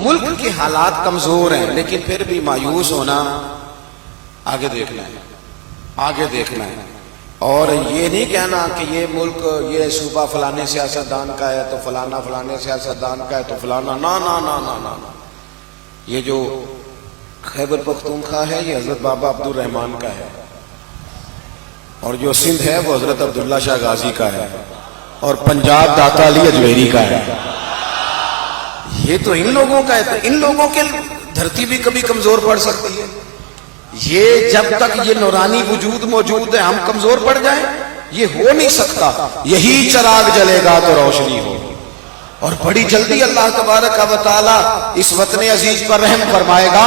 ملک کے حالات کمزور ہیں، لیکن پھر بھی مایوس ہونا، آگے دیکھنا ہے، آگے دیکھنا ہے، اور یہ نہیں کہنا کہ یہ ملک، یہ صوبہ فلانے سیاستدان کا ہے تو فلانا فلانے سیاستدان کا ہے تو فلانا، نا نا نا نا نا نا۔ یہ جو خیبر پختونخوا ہے یہ حضرت بابا عبد الرحمان کا ہے، اور جو سندھ ہے وہ حضرت عبداللہ شاہ غازی کا ہے، اور پنجاب داتا علی اجمیری کا ہے۔ یہ تو ان لوگوں کا ہے، تو ان لوگوں کے دھرتی بھی کبھی کمزور پڑ سکتی ہے۔ یہ جب تک یہ نورانی وجود موجود ہے ہم کمزور پڑ جائیں، یہ ہو نہیں سکتا۔ یہی چراغ جلے گا تو روشنی ہوگی، اور بڑی جلدی اللہ تبارک و تعالی اس وطن عزیز پر رحم فرمائے گا،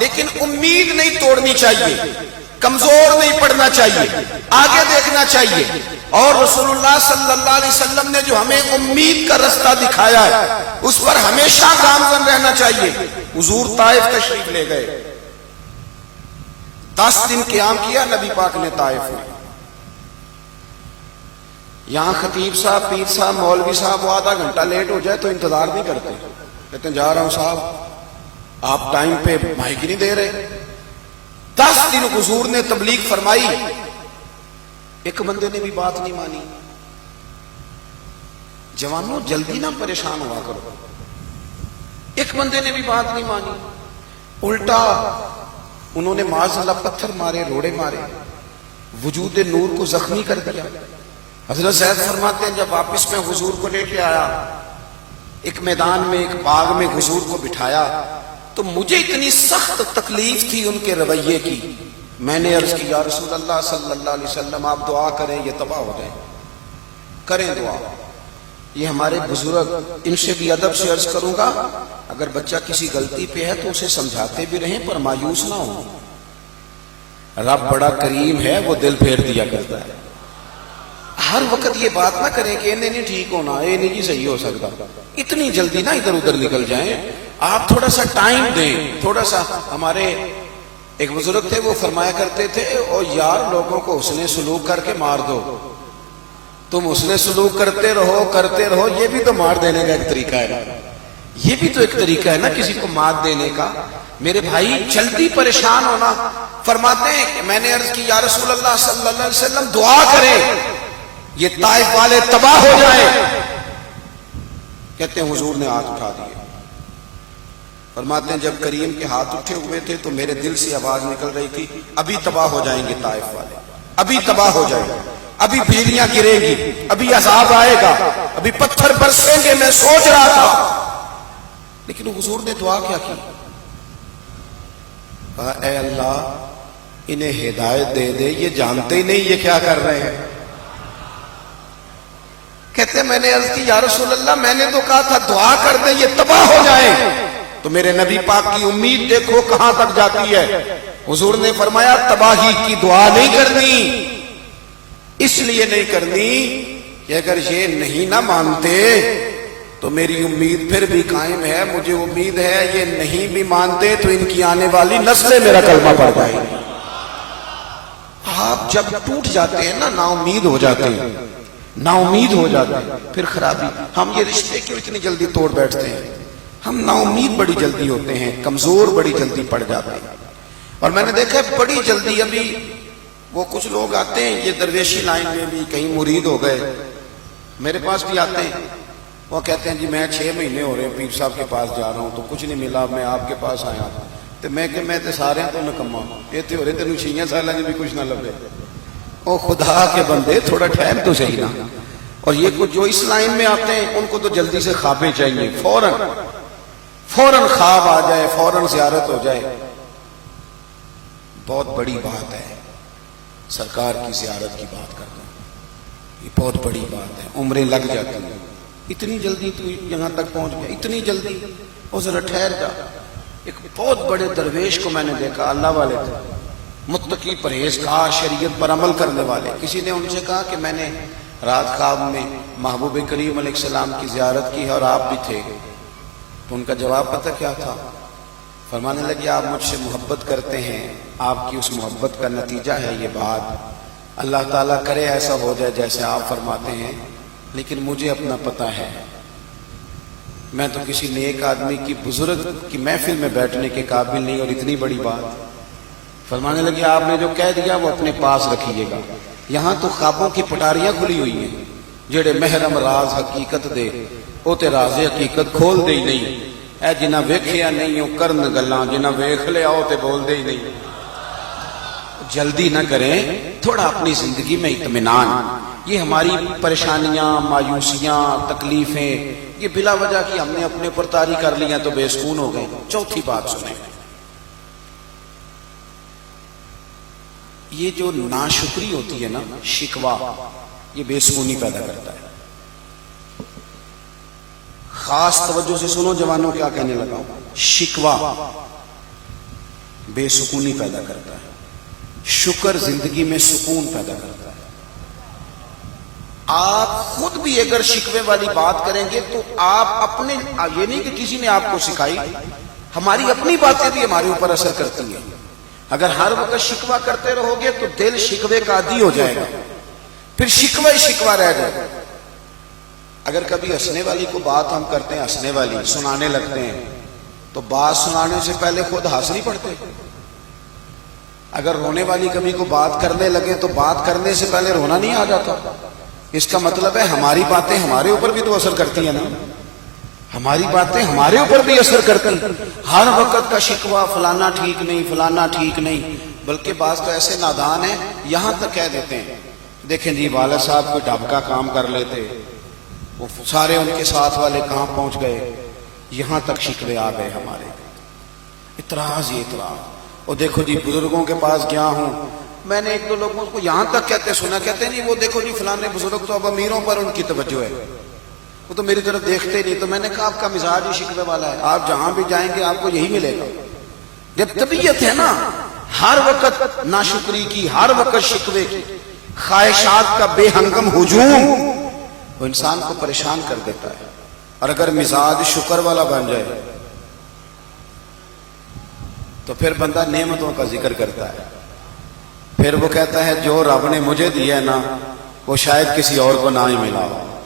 لیکن امید نہیں توڑنی چاہیے، کمزور نہیں پڑنا چاہیے، آگے دیکھنا چاہیے۔ اور رسول اللہ صلی اللہ علیہ وسلم نے جو ہمیں امید کا رستہ دکھایا ہے اس پر ہمیشہ گامزن رہنا چاہیے۔ حضور طائف تشریف لے گئے، 10 دن قیام کیا نبی پاک نے طائف میں۔ یہاں خطیب صاحب، پیر صاحب، مولوی صاحب وہ آدھا گھنٹہ لیٹ ہو جائے تو انتظار نہیں کرتے، کہتے ہیں جا رہا ہوں صاحب، آپ ٹائم پہ مائک نہیں دے رہے۔ 10 دن حضور نے تبلیغ فرمائی، ایک بندے نے بھی بات نہیں مانی۔ جوانوں جلدی نہ پریشان ہوا کرو، ایک بندے نے بھی بات نہیں مانی، الٹا انہوں نے معاذ اللہ پتھر مارے، روڑے مارے، وجود نور کو زخمی کر دیا۔ حضرت زید فرماتے ہیں جب واپس میں حضور کو لے کے آیا، ایک میدان میں، ایک باغ میں حضور کو بٹھایا، تو مجھے اتنی سخت تکلیف تھی ان کے رویے کی، میں نے عرض کی یا رسول اللہ صلی اللہ علیہ وسلم آپ دعا کریں یہ تباہ ہو جائیں، کریں دعا۔ یہ ہمارے بزرگ، ان سے بھی ادب سے عرض کروں گا، اگر بچہ کسی غلطی پہ ہے تو اسے سمجھاتے بھی رہیں پر مایوس نہ ہو۔ رب بڑا کریم ہے، وہ دل پھیر دیا کرتا ہے۔ ہر وقت یہ بات نہ کریں کہ انہیں نہیں ٹھیک ہونا، یہ نہیں صحیح ہو سکتا، اتنی جلدی نہ ادھر ادھر نکل جائیں، آپ تھوڑا سا ٹائم دیں، تھوڑا سا۔ ہمارے ایک بزرگ تھے وہ فرمایا کرتے تھے، او یار لوگوں کو حسن سلوک کر کے مار دو، تم حسن سلوک کرتے رہو، یہ بھی تو مار دینے کا ایک طریقہ ہے، یہ بھی تو ایک طریقہ ہے نا کسی کو مار دینے کا۔ میرے بھائی جلدی پریشان ہونا، فرماتے ہیں کہ میں نے عرض کی یا رسول اللہ صلی اللہ علیہ وسلم دعا کریں یہ طائف والے تباہ ہو جائیں، کہتے ہیں حضور نے ہاتھ اٹھا دیے۔ فرماتے ہیں جب کریم کے ہاتھ اٹھے ہوئے تھے تو میرے دل سے آواز نکل رہی تھی ابھی تباہ ہو جائیں گے طائف والے، ابھی تباہ ہو جائیں گے، ابھی بجلیاں گریں گی، ابھی عذاب آئے گا، ابھی پتھر برسیں گے۔ میں سوچ رہا تھا، لیکن حضور نے دعا کیا کی؟ کہا اے اللہ انہیں ہدایت دے دے، یہ جانتے ہی نہیں یہ کیا کر رہے ہیں۔ کہتے ہیں میں نے عرض کی یا رسول اللہ میں نے تو کہا تھا دعا کر دیں یہ تباہ ہو جائیں، تو میرے نبی پاک کی امید دیکھو کہاں تک جاتی ہے۔ حضور نے فرمایا تباہی کی دعا نہیں کرنی، اس لیے نہیں کرنی کہ اگر یہ نہیں نہ مانتے تو میری امید پھر بھی قائم ہے، مجھے امید ہے یہ نہیں بھی مانتے تو ان کی آنے والی نسلیں میرا کلمہ پڑھ جائیں گی۔ آپ جب ٹوٹ جاتے ہیں نا، نا امید ہو جاتے ہیں، نا امید ہو جاتے ہیں، پھر خرابی۔ ہم یہ رشتے کیوں اتنی جلدی توڑ بیٹھتے ہیں؟ ہم نا امید بڑی جلدی ہوتے ہیں، کمزور بڑی جلدی پڑ جاتے ہیں۔ اور میں نے دیکھا ہے بڑی جلدی، ابھی وہ کچھ لوگ آتے ہیں یہ درویشی لائن میں بھی کہیں مرید ہو گئے، میرے پاس بھی آتے ہیں، وہ کہتے ہیں جی میں 6 مہینے ہو رہے ہیں پیر صاحب کے پاس جا رہا ہوں تو کچھ نہیں ملا، میں آپ کے پاس آیا تو میں کہ میں تے سارے تو نکما، یہ تے ہو رہے تینوں 6 سال بھی کچھ نہ لگے۔ او خدا کے بندے تھوڑا ٹھہر تو صحیح نا۔ اور یہ کچھ جو اس لائن میں آتے ہیں ان کو تو جلدی سے خوابیں چاہیے، فوراً خواب آ جائے، فوراً زیارت ہو جائے۔ بہت بڑی بات ہے سرکار کی زیارت کی بات کرنا، یہ بہت بڑی بات ہے، عمریں لگ جاتی ہیں۔ اتنی جلدی تو یہاں تک پہنچ گیا، اتنی جلدی؟ اور ذرا ٹھہر جا۔ ایک بہت بڑے درویش کو میں نے دیکھا، اللہ والے تھے، متقی پرہیزگار، شریعت پر عمل کرنے والے۔ کسی نے ان سے کہا کہ میں نے رات خواب میں محبوب کریم علیہ السلام کی زیارت کی ہے اور آپ بھی تھے، تو ان کا جواب پتہ کیا تھا؟ فرمانے لگے آپ مجھ سے محبت کرتے ہیں، آپ کی اس محبت کا نتیجہ ہے یہ بات، اللہ تعالیٰ کرے ایسا ہو جائے جیسے آپ فرماتے ہیں، لیکن مجھے اپنا پتہ ہے میں تو کسی نیک آدمی کی بزرگ کی محفل میں بیٹھنے کے قابل نہیں، اور اتنی بڑی بات فرمانے لگے آپ نے جو کہہ دیا وہ اپنے پاس رکھیے گا، یہاں تو خوابوں کی پٹاریاں کھلی ہوئی ہیں، جڑے محرم راز حقیقت دے وہ تے راز حقیقت کھول دے ہی نہیں، اے جنہ ویکھیا نہیں وہ کرن گلاں، جنہ ویکھ لیا وہ تے بول دے ہی نہیں۔ جلدی نہ کریں، تھوڑا اپنی زندگی میں اطمینان۔ یہ ہماری پریشانیاں، مایوسیاں، تکلیفیں یہ بلا وجہ کی ہم نے اپنے اوپر طاری کر لی ہیں تو بے سکون ہو گئے۔ چوتھی بات سنیں، یہ جو ناشکری ہوتی ہے نا، شکوہ، یہ بے سکونی پیدا کرتا ہے۔ خاص توجہ سے سنو جوانوں، کیا کہنے لگا ہوں، شکوہ بے سکونی پیدا کرتا ہے، شکر زندگی میں سکون پیدا کرتا ہے۔ آپ خود بھی اگر شکوے والی بات کریں گے تو آپ اپنے، یہ نہیں کہ کسی نے آپ کو سکھائی، ہماری اپنی باتیں بھی ہمارے اوپر اثر کرتی ہیں۔ اگر ہر وقت شکوہ کرتے رہو گے تو دل شکوے کا عادی ہو جائے گا، پھر شکوہ ہی شکوہ رہ جائے گا۔ اگر کبھی ہنسنے والی کو بات ہم کرتے ہیں، ہنسنے والی سنانے لگتے ہیں، تو بات سنانے سے پہلے خود ہنس نہیں پڑتے؟ اگر رونے والی کبھی کو بات کرنے لگے تو بات کرنے سے پہلے رونا نہیں آ جاتا؟ اس کا مطلب ہے ہماری باتیں ہمارے اوپر بھی تو اثر کرتی ہیں نا، ہماری باتیں ہمارے اوپر بھی اثر کرتی ہیں۔ ہر وقت کا شکوہ فلانا ٹھیک نہیں، فلانا ٹھیک نہیں، بلکہ بعض تو ایسے نادان ہیں یہاں تک کہہ دیتے ہیں، دیکھیں جی والد صاحب کوئی ڈھب کا کام کر لیتے، وہ سارے ان کے ساتھ والے کہاں پہنچ گئے، یہاں تک شکوے آ گئے ہمارے۔ اعتراض، یہ اعتراض۔ اور دیکھو جی بزرگوں کے پاس گیا ہوں، میں نے ایک دو لوگوں کو یہاں تک کہتے سنا، کہتے نہیں وہ دیکھو جی فلانے بزرگ تو اب امیروں پر ان کی توجہ ہے، وہ تو میری طرف دیکھتے نہیں۔ تو میں نے کہا آپ کا مزاج ہی شکوے والا ہے، آپ جہاں بھی جائیں گے آپ کو یہی ملے گا۔ جب طبیعت ہے نا ہر وقت ناشکری کی، ہر وقت شکوے کی، خواہشات کا بے ہنگم ہجوم، وہ انسان کو پریشان کر دیتا ہے۔ اور اگر مزاج شکر والا بن جائے تو پھر بندہ نعمتوں کا ذکر کرتا ہے، پھر وہ کہتا ہے جو رب نے مجھے دیا ہے نا وہ شاید کسی اور کو نہ ہی ملا ہو۔